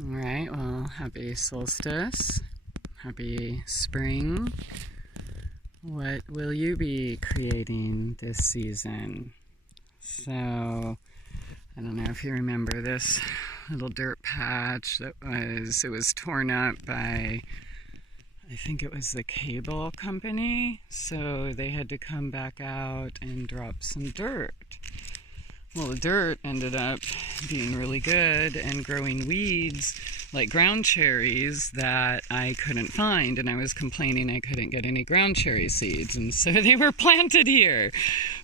All right, well, happy solstice, happy spring. What will you be creating this season? So, I don't know if you remember this little dirt patch it was torn up by, I think it was the cable company, so they had to come back out and drop some dirt. Well, the dirt ended up being really good and growing weeds like ground cherries that I couldn't find, and I was complaining I couldn't get any ground cherry seeds, and so they were planted here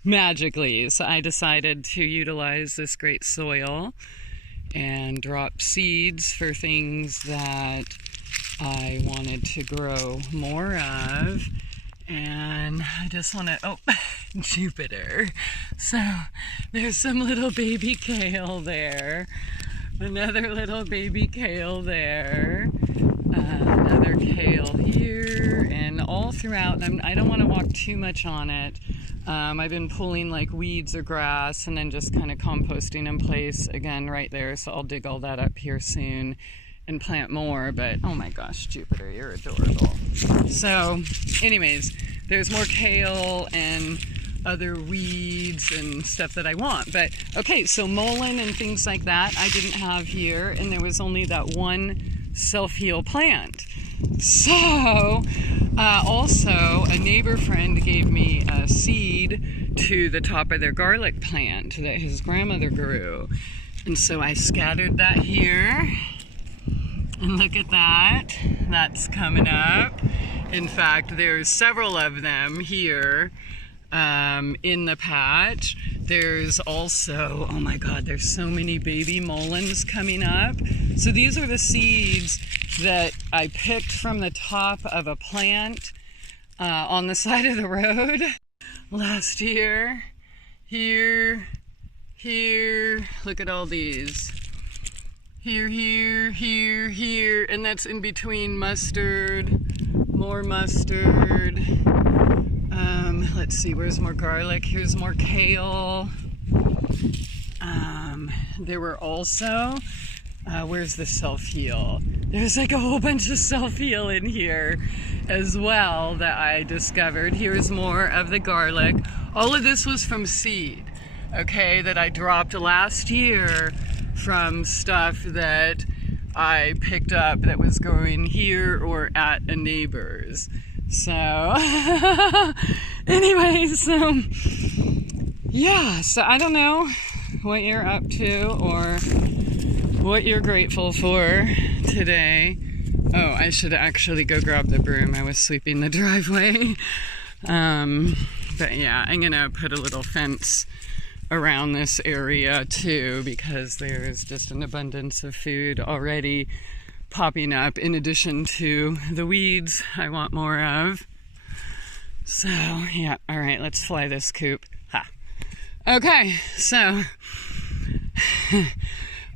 magically. So I decided to utilize this great soil and drop seeds for things that I wanted to grow more of. And I just want to, Jupiter. So there's some little baby kale there, another little baby kale there, another kale here, and all throughout. And I don't want to walk too much on it. I've been pulling like weeds or grass and then just kind of composting in place again right there. So I'll dig all that up here soon and plant more, but oh my gosh, Jupiter, you're adorable. So anyways, there's more kale and other weeds and stuff that I want. But okay, so mullein and things like that I didn't have here, and there was only that one self-heal plant. So also a neighbor friend gave me a seed to the top of their garlic plant that his grandmother grew, and so I scattered that here. And look at that, that's coming up. In fact, there's several of them here in the patch. There's also, oh my God, there's so many baby mulleins coming up. So these are the seeds that I picked from the top of a plant on the side of the road last year. Here, look at all these. Here, and that's in between mustard, more mustard. Let's see, where's more garlic? Here's more kale. There were also, where's the self-heal? There's like a whole bunch of self-heal in here as well that I discovered. Here's more of the garlic. All of this was from seed, okay, that I dropped last year from stuff that I picked up that was growing here or at a neighbor's. So anyways, yeah, so I don't know what you're up to or what you're grateful for today. Oh, I should actually go grab the broom. I was sweeping the driveway. But yeah, I'm gonna put a little fence around this area too, because there's just an abundance of food already popping up in addition to the weeds I want more of. So yeah, all right, let's fly this coop. Ha. Okay, so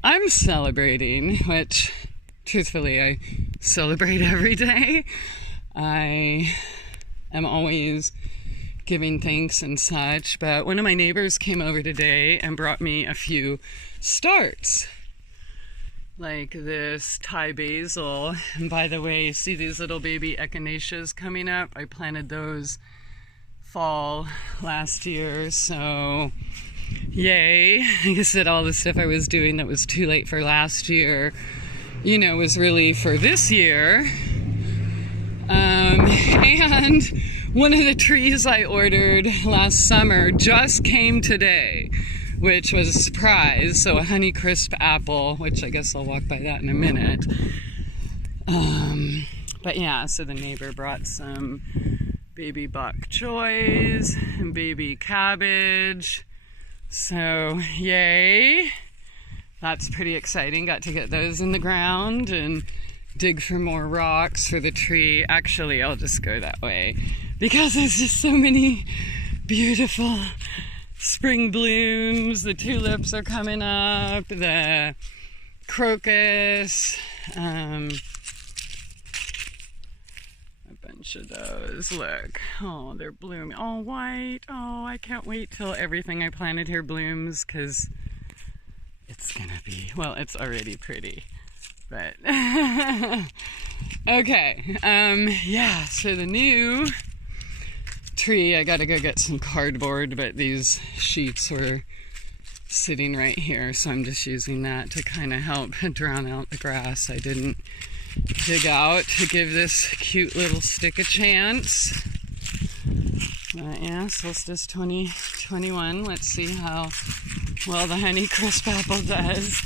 I'm celebrating, which truthfully I celebrate every day. I am always giving thanks and such, but one of my neighbors came over today and brought me a few starts, like this Thai basil. And by the way, see these little baby echinaceas coming up? I planted those fall last year, so yay. Like I said, all the stuff I was doing that was too late for last year, you know, was really for this year. And one of the trees I ordered last summer just came today, which was a surprise. So a Honeycrisp apple, which I guess I'll walk by that in a minute. But yeah, so the neighbor brought some baby bok choys and baby cabbage. So yay, that's pretty exciting. Got to get those in the ground and dig for more rocks for the tree. Actually, I'll just go that way because there's just so many beautiful spring blooms. The tulips are coming up, the crocus, a bunch of those. Look, oh, they're blooming, all white. Oh, I can't wait till everything I planted here blooms, because it's gonna be, well, it's already pretty, but okay. Yeah, so the new tree, I gotta go get some cardboard, but these sheets were sitting right here, so I'm just using that to kind of help drown out the grass I didn't dig out to give this cute little stick a chance. But yeah, Solstice 2021. Let's see how well the honey crisp apple does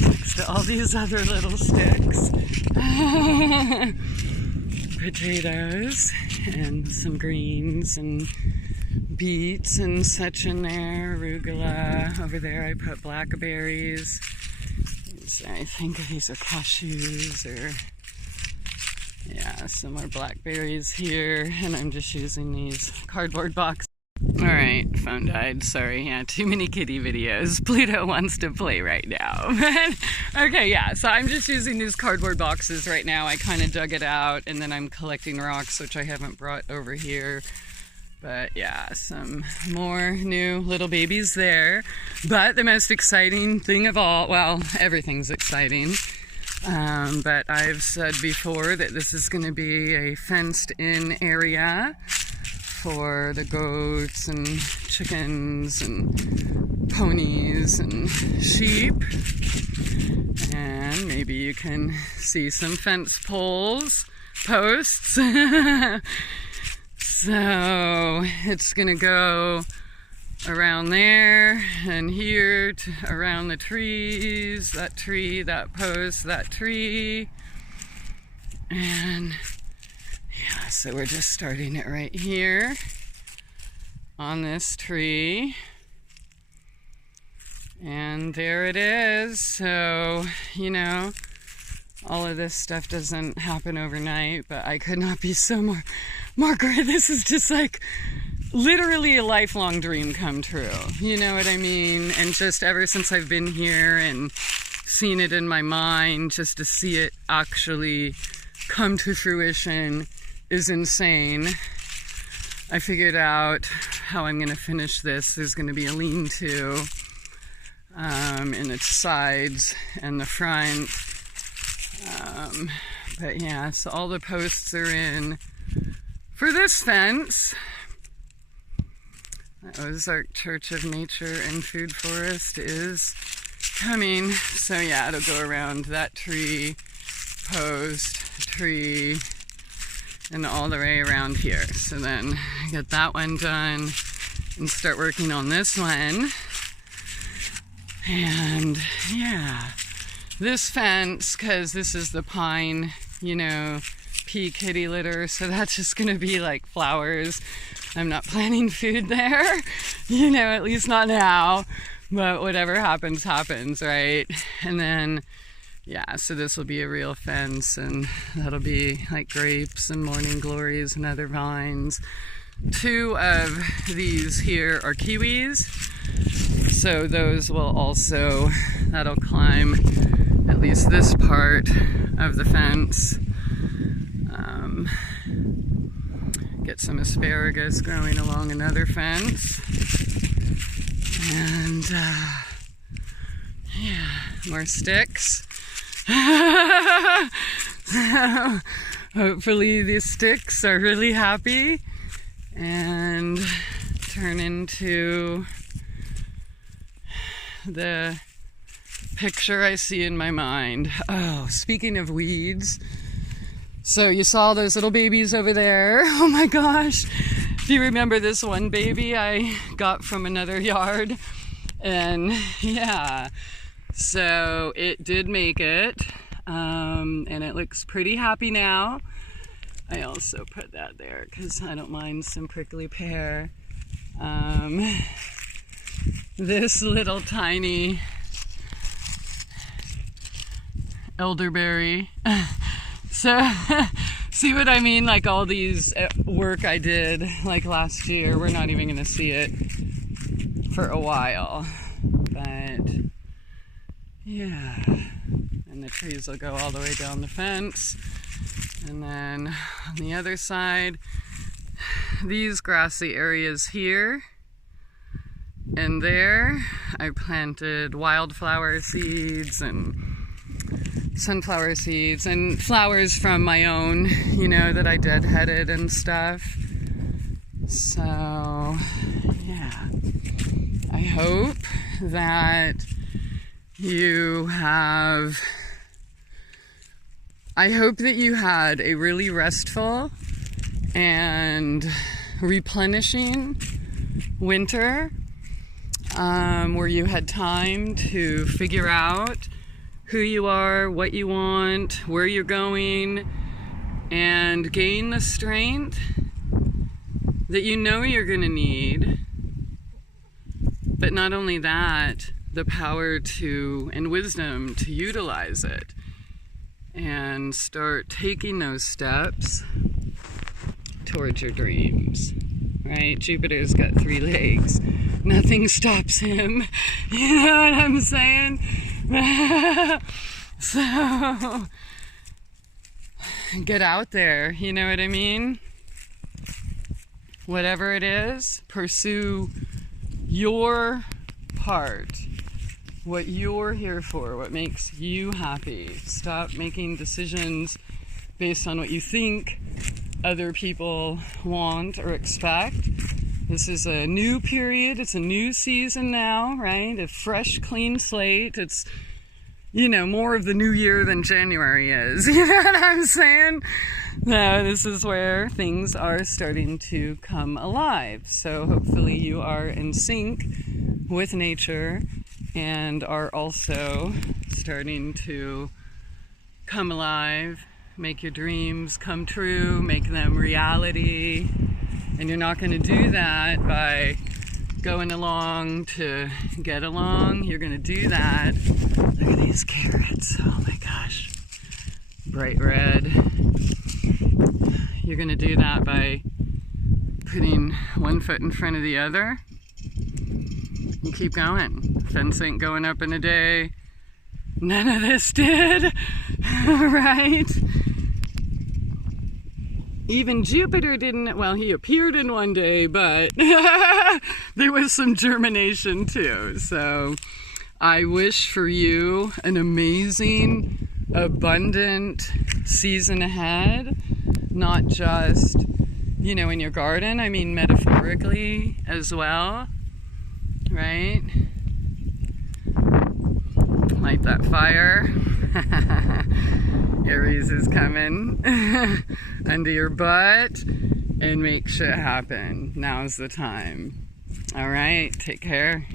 next to all these other little sticks. Potatoes and some greens and beets and such in there. Arugula. Over there I put blackberries. I think these are cashews, or yeah, some more blackberries here, and I'm just using these cardboard boxes. Alright, phone died, sorry, yeah, too many kitty videos. Pluto wants to play right now. Okay, yeah, so I'm just using these cardboard boxes right now. I kind of dug it out, and then I'm collecting rocks, which I haven't brought over here. But yeah, some more new little babies there. But the most exciting thing of all, well, everything's exciting. But I've said before that this is going to be a fenced-in area for the goats and chickens and ponies and sheep. And maybe you can see some fence posts. So it's gonna go around there and here to around the trees, that tree, that post, that tree. And yeah, so we're just starting it right here on this tree. And there it is. So, you know, all of this stuff doesn't happen overnight, but I could not be so more great. This is just like literally a lifelong dream come true. You know what I mean? And just ever since I've been here and seen it in my mind, just to see it actually come to fruition is insane. I figured out how I'm going to finish this. There's going to be a lean-to in its sides and the front. But yeah, so all the posts are in for this fence. The Ozark Church of Nature and Food Forest is coming. So yeah, it'll go around that tree, post, tree, and all the way around here. So then get that one done and start working on this one. And yeah, this fence, because this is the pine, you know, pea kitty litter, so that's just gonna be like flowers. I'm not planting food there, you know, at least not now, but whatever happens, happens, right? And then, yeah, so this will be a real fence, and that'll be like grapes and morning glories and other vines. 2 of these here are kiwis, so those will also, that'll climb at least this part of the fence. Get some asparagus growing along another fence. And yeah, more sticks. So hopefully these sticks are really happy and turn into the picture I see in my mind. Oh, speaking of weeds, so you saw those little babies over there. Oh my gosh. Do you remember this one baby I got from another yard? And yeah, so it did make it, and it looks pretty happy now. I also put that there because I don't mind some prickly pear. This little tiny elderberry. So, see what I mean? Like all these work I did like last year, we're not even gonna see it for a while. But yeah, and the trees will go all the way down the fence. And then on the other side, these grassy areas here and there, I planted wildflower seeds and sunflower seeds and flowers from my own, you know, that I deadheaded and stuff. So, yeah. I hope that you had a really restful and replenishing winter, where you had time to figure out who you are, what you want, where you're going, and gain the strength that you know you're going to need. But not only that, the power to and wisdom to utilize it and start taking those steps towards your dreams, right? Jupiter's got 3 legs. Nothing stops him. You know what I'm saying? So, get out there, you know what I mean? Whatever it is, pursue your part, what you're here for, what makes you happy. Stop making decisions based on what you think other people want or expect. This is a new period, it's a new season now, right? A fresh, clean slate. It's, you know, more of the new year than January is. You know what I'm saying? No, this is where things are starting to come alive. So hopefully you are in sync with nature and are also starting to come alive, make your dreams come true, make them reality. And you're not going to do that by going along to get along. You're going to do that. Look at these carrots. Oh my gosh. Bright red. You're going to do that by putting one foot in front of the other. You keep going. Fence ain't going up in a day. None of this did. Right? Even Jupiter didn't, well, he appeared in one day, but there was some germination too. So I wish for you an amazing, abundant season ahead. Not just, you know, in your garden, I mean metaphorically as well, right? Light that fire. Aries is coming under your butt and make shit happen. Now's the time. All right, take care.